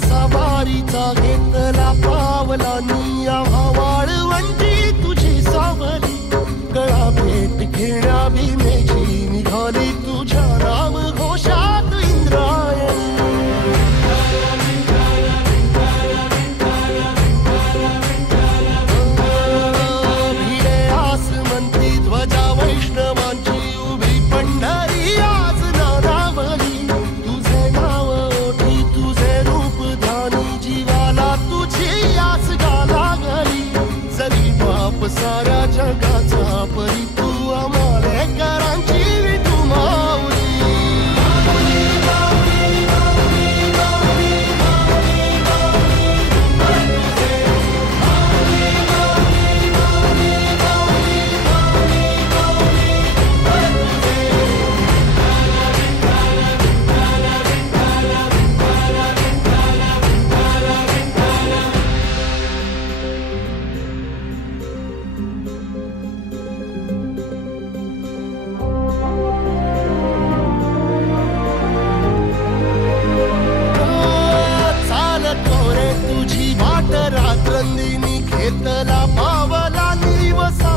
सवारीचा घेतला पावलांनी वाळवंटी तुझी सावली गळा भेट घेण्या भीमेची निघाली तुझ्या नाम घोषात इंद्रायणी भिडे आसमंती ध्वजा वैष्णवांची उभी पंढरी आज नानावली तुझे नाव ओठी तुझे रूप ध्यानी जीवाला तुझी आस लागली जरी बाप साऱ्या जगाचा परी तू आमालेकरांची विठू माऊली रात्रंदिनी घेतला पावला निवसा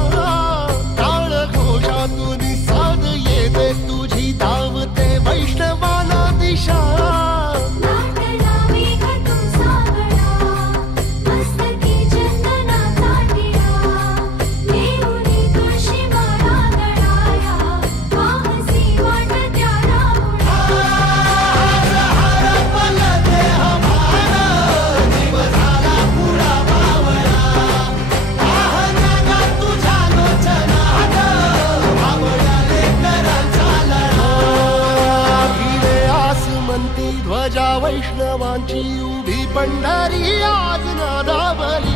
टाळ घोषातून साध येते तुझी धावते वैष्णवाला दिशा ध्वजा वैष्णवांची उभी पंढरी आज नादावली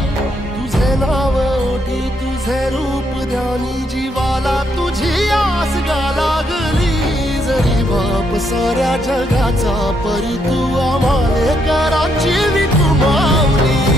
तुझे नाव ओठी तुझे रूप ध्यानी जीवाला तुझी आस लागली जरी बाप साऱ्या जगाचा परी तू आमालेकरांची विठू माऊली